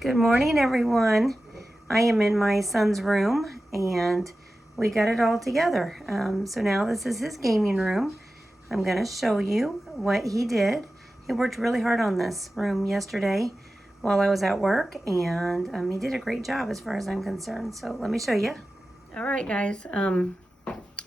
Good morning, everyone. I am in my son's room and we got it all together. So now this is his gaming room. I'm going to show you what he did. He worked really hard on this room yesterday while I was at work, and he did a great job as far as I'm concerned. So let me show you. All right, guys.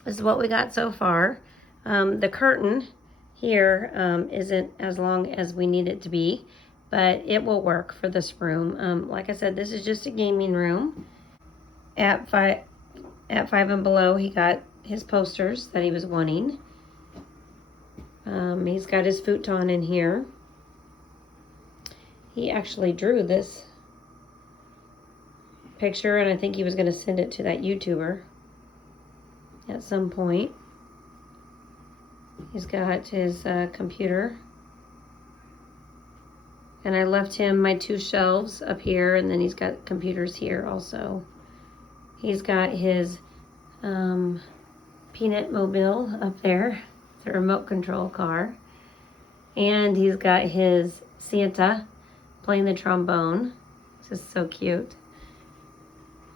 This is what we got so far. The curtain here isn't as long as we need it to be, but it will work for this room. Like I said, this is just a gaming room. At five and below, he got his posters that he was wanting. He's got his futon in here. He actually drew this picture, and I think he was going to send it to that YouTuber at some point. He's got his computer. And I left him my 2 shelves up here, and then he's got computers here also. He's got his Peanut Mobile up there. It's a remote control car. And he's got his Santa playing the trombone. This is so cute.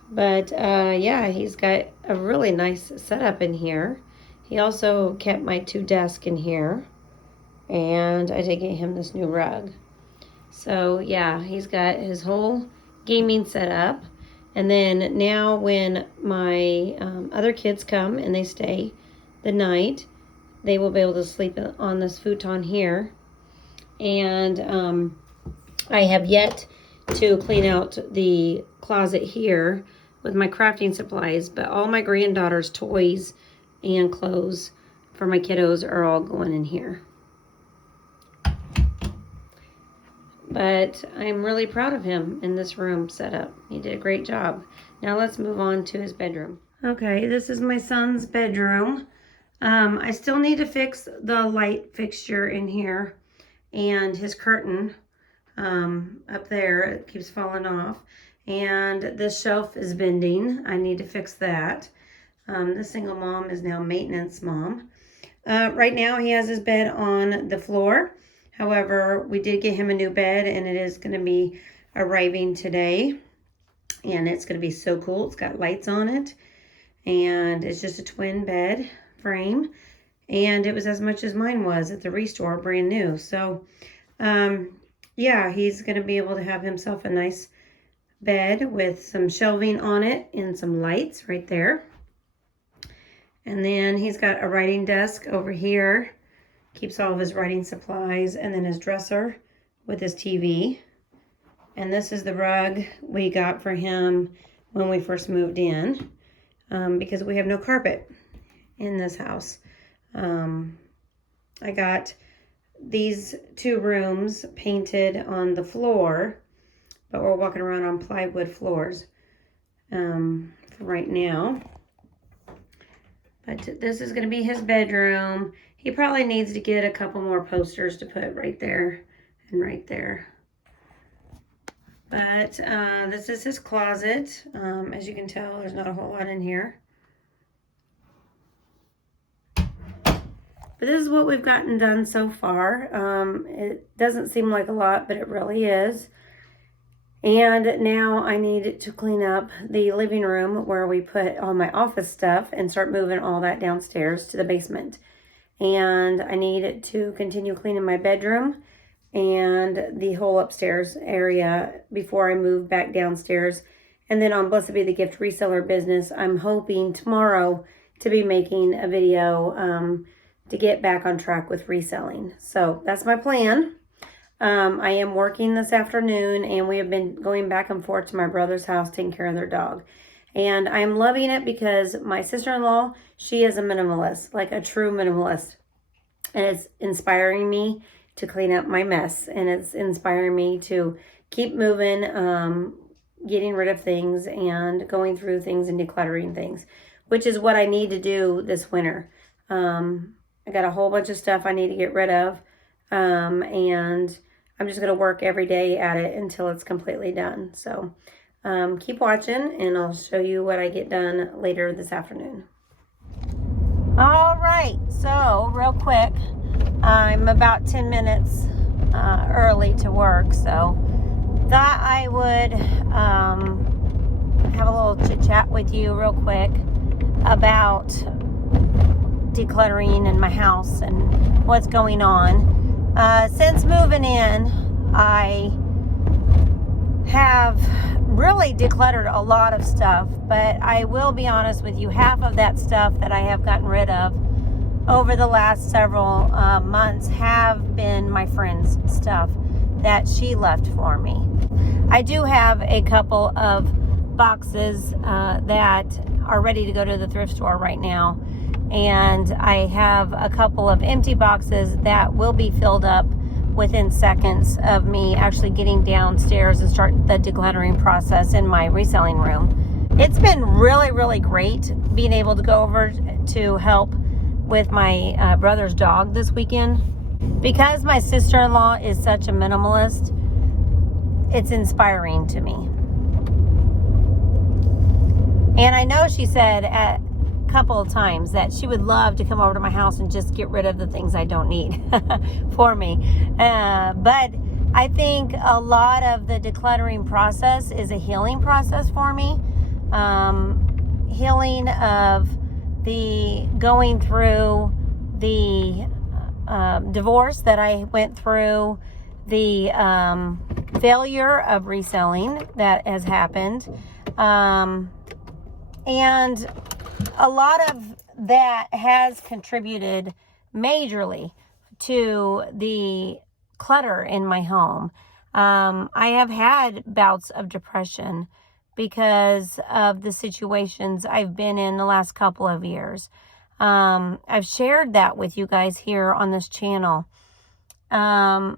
But yeah, he's got a really nice setup in here. He also kept my 2 desks in here. And I did get him this new rug. So yeah, he's got his whole gaming set up. And then now when my other kids come and they stay the night, they will be able to sleep on this futon here. And I have yet to clean out the closet here with my crafting supplies, but all my granddaughter's toys and clothes for my kiddos are all going in here. But I'm really proud of him in this room setup. He did a great job. Now let's move on to his bedroom. Okay, this is my son's bedroom. I still need to fix the light fixture in here and his curtain up there. It keeps falling off. And this shelf is bending. I need to fix that. The single mom is now maintenance mom. Right now he has his bed on the floor. However, we did get him a new bed, and it is going to be arriving today. And it's going to be so cool. It's got lights on it. And it's just a twin bed frame. And it was as much as mine was at the Restore, brand new. So, yeah, he's going to be able to have himself a nice bed with some shelving on it and some lights right there. And then he's got a writing desk over here. Keeps all of his writing supplies, and then his dresser with his TV. And this is the rug we got for him when we first moved in, because we have no carpet in this house. I got these 2 rooms painted on the floor, but we're walking around on plywood floors for right now. But this is going to be his bedroom. He probably needs to get a couple more posters to put right there and right there. But this is his closet. As you can tell, there's not a whole lot in here. But this is what we've gotten done so far. It doesn't seem like a lot, but it really is. And now I need to clean up the living room where we put all my office stuff and start moving all that downstairs to the basement. And I need to continue cleaning my bedroom and the whole upstairs area before I move back downstairs. And then on Blessed Be the Gift reseller business, I'm hoping tomorrow to be making a video to get back on track with reselling. So that's my plan. I am working this afternoon, and we have been going back and forth to my brother's house taking care of their dog. And I'm loving it because my sister-in-law, she is a minimalist, like a true minimalist. And it's inspiring me to clean up my mess. And it's inspiring me to keep moving, getting rid of things and going through things and decluttering things, which is what I need to do this winter. I got a whole bunch of stuff I need to get rid of. And I'm just going to work every day at it until it's completely done. So keep watching, and I'll show you what I get done later this afternoon. All right, so real quick, I'm about 10 minutes early to work, so thought I would have a little chit chat with you real quick about decluttering in my house and what's going on. Since moving in, I have really decluttered a lot of stuff, but I will be honest with you, half of that stuff that I have gotten rid of over the last several months have been my friend's stuff that she left for me. I do have a couple of boxes that are ready to go to the thrift store right now, and I have a couple of empty boxes that will be filled up within seconds of me actually getting downstairs and start the decluttering process in my reselling room. It's been really, really great being able to go over to help with my brother's dog this weekend. Because my sister-in-law is such a minimalist, it's inspiring to me. And I know she said at a couple of times that she would love to come over to my house and just get rid of the things I don't need for me. But I think a lot of the decluttering process is a healing process for me. Healing of the going through the divorce that I went through, the failure of reselling that has happened, and a lot of that has contributed majorly to the clutter in my home. I have had bouts of depression because of the situations I've been in the last couple of years. I've shared that with you guys here on this channel. The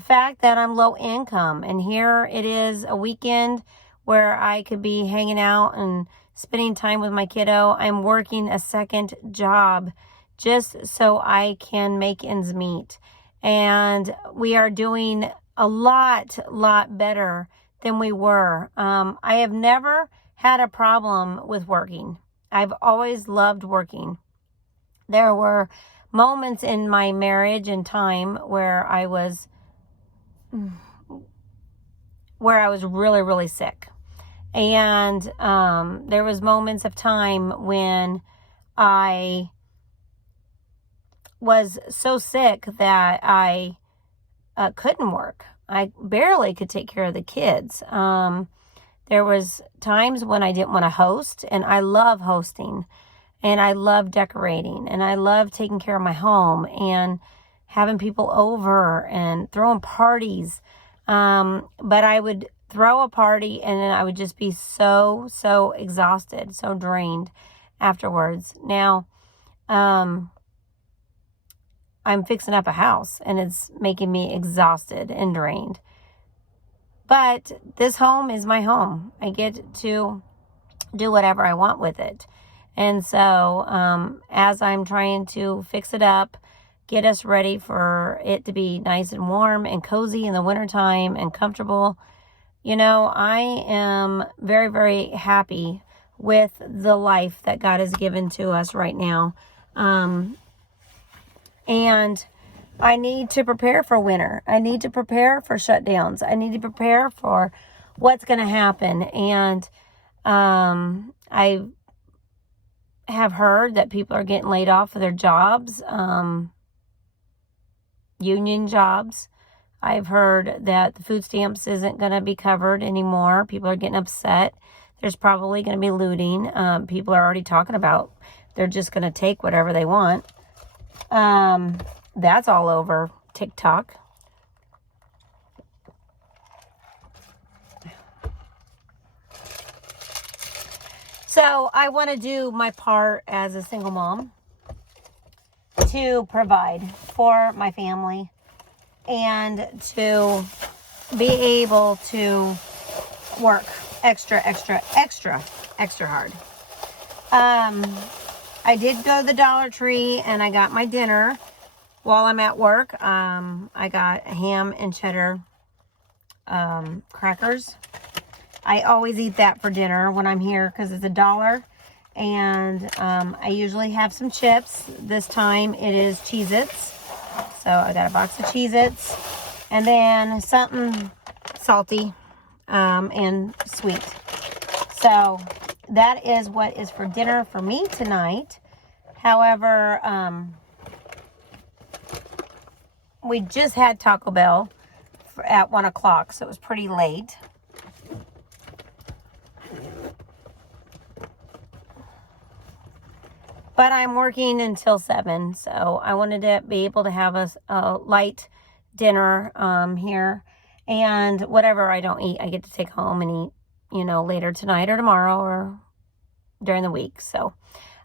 fact that I'm low income, and here it is a weekend where I could be hanging out and spending time with my kiddo. I'm working a second job just so I can make ends meet. And we are doing a lot better than we were. I have never had a problem with working. I've always loved working. There were moments in my marriage and time where I was really, really sick. And there was moments of time when I was so sick that I couldn't work. I barely could take care of the kids. There was times when I didn't want to host, and I love hosting, and I love decorating, and I love taking care of my home and having people over and throwing parties. But I would throw a party and then I would just be so exhausted, so drained afterwards. Now, I'm fixing up a house and it's making me exhausted and drained. But this home is my home. I get to do whatever I want with it. And so, as I'm trying to fix it up, get us ready for it to be nice and warm and cozy in the wintertime and comfortable, you know, I am very, very happy with the life that God has given to us right now. And I need to prepare for winter. I need to prepare for shutdowns. I need to prepare for what's going to happen. And I have heard that people are getting laid off of their jobs, union jobs. I've heard that the food stamps isn't going to be covered anymore. People are getting upset. There's probably going to be looting. People are already talking about they're just going to take whatever they want. That's all over TikTok. So I want to do my part as a single mom to provide for my family and to be able to work extra hard. I did go to the Dollar Tree and I got my dinner while I'm at work. I got ham and cheddar crackers. I always eat that for dinner when I'm here because it's $1. And I usually have some chips. This time it is Cheez-Its. So I got a box of Cheez-Its. And then something salty and sweet. So that is what is for dinner for me tonight. However, we just had Taco Bell at 1 o'clock, so it was pretty late. But I'm working until 7, so I wanted to be able to have a light dinner here. And whatever I don't eat, I get to take home and eat, you know, later tonight or tomorrow or during the week. So,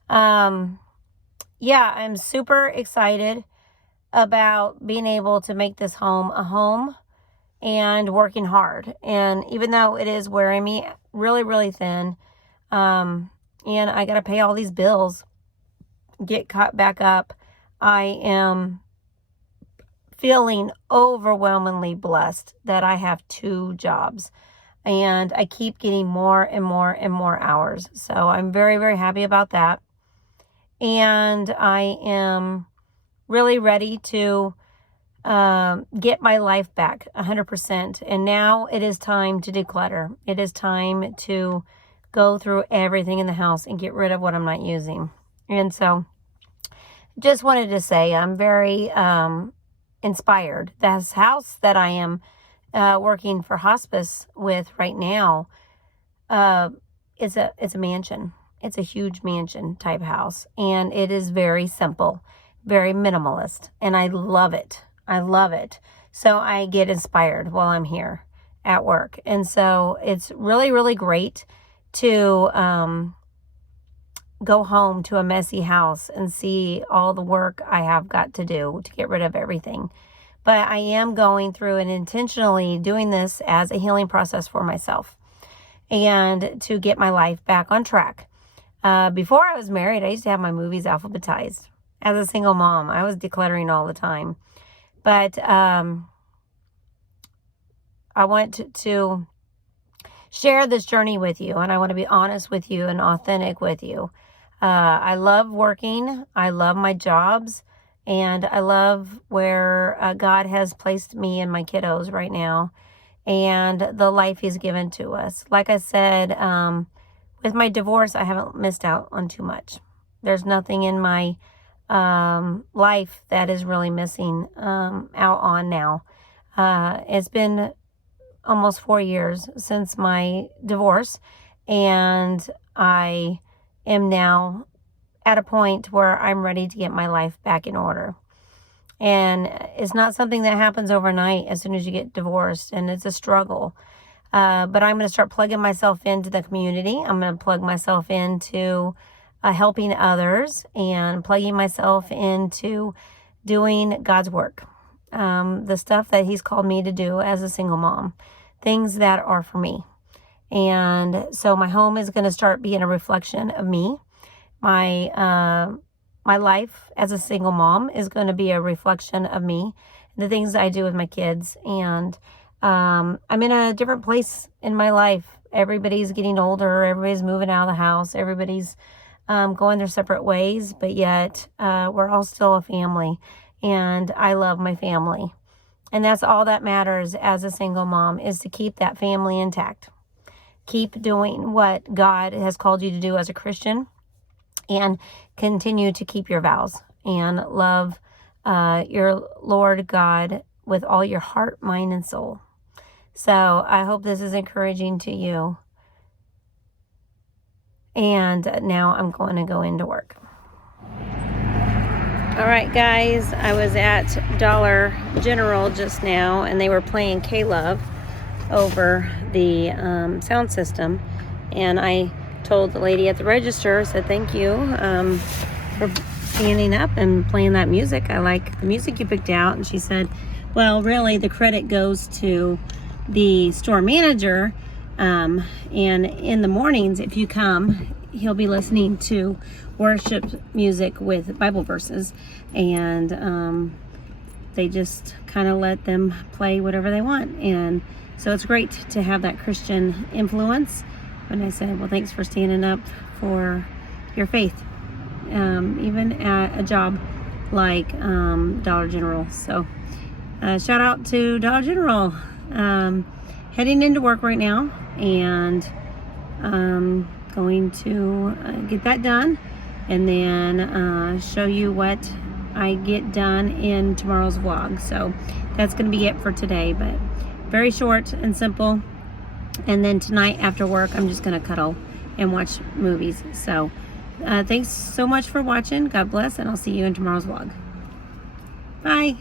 yeah, I'm super excited about being able to make this home a home and working hard. And even though it is wearing me really, really thin, and I got to pay all these bills, get caught back up, I am feeling overwhelmingly blessed that I have 2 jobs, and I keep getting more and more and more hours. So I'm very, very happy about that. And I am really ready to get my life back 100%. And now it is time to declutter. It is time to go through everything in the house and get rid of what I'm not using. And so just wanted to say I'm very inspired. This house that I am working for hospice with right now, it's a mansion. It's a huge mansion type house, and it is very simple, very minimalist, and I love it. I love it. So I get inspired while I'm here at work. And so it's really, really great to go home to a messy house and see all the work I have got to do to get rid of everything. But I am going through and intentionally doing this as a healing process for myself and to get my life back on track. Before I was married, I used to have my movies alphabetized. As a single mom, I was decluttering all the time. But I want to share this journey with you, and I want to be honest with you and authentic with you. I love working. I love my jobs, and I love where God has placed me and my kiddos right now and the life he's given to us. Like I said, with my divorce, I haven't missed out on too much. There's nothing in my life that is really missing out on now. It's been almost 4 years since my divorce, and I am now at a point where I'm ready to get my life back in order. And it's not something that happens overnight as soon as you get divorced, and it's a struggle. But I'm going to start plugging myself into the community. I'm going to plug myself into helping others and plugging myself into doing God's work. The stuff that he's called me to do as a single mom. Things that are for me. And so my home is going to start being a reflection of me. My life as a single mom is going to be a reflection of me. The things I do with my kids. And I'm in a different place in my life. Everybody's getting older. Everybody's moving out of the house. Everybody's going their separate ways. But yet we're all still a family. And I love my family. And that's all that matters as a single mom, is to keep that family intact. Keep doing what God has called you to do as a Christian, and continue to keep your vows and love your Lord God with all your heart, mind, and soul. So I hope this is encouraging to you. And now I'm going to go into work. All right, guys, I was at Dollar General just now, and they were playing K-Love over the sound system. And I told the lady at the register, said thank you for standing up and playing that music. I like the music you picked out. And she said, well, really, the credit goes to the store manager. And in the mornings, if you come, he'll be listening to worship music with Bible verses, and they just kind of let them play whatever they want. And so it's great to have that Christian influence. And I said, well, thanks for standing up for your faith, even at a job like Dollar General. So shout out to Dollar General. heading into work right now, and going to get that done, and then show you what I get done in tomorrow's vlog. So that's going to be it for today, but very short and simple. And then tonight after work, I'm just going to cuddle and watch movies. So thanks so much for watching. God bless, and I'll see you in tomorrow's vlog. Bye.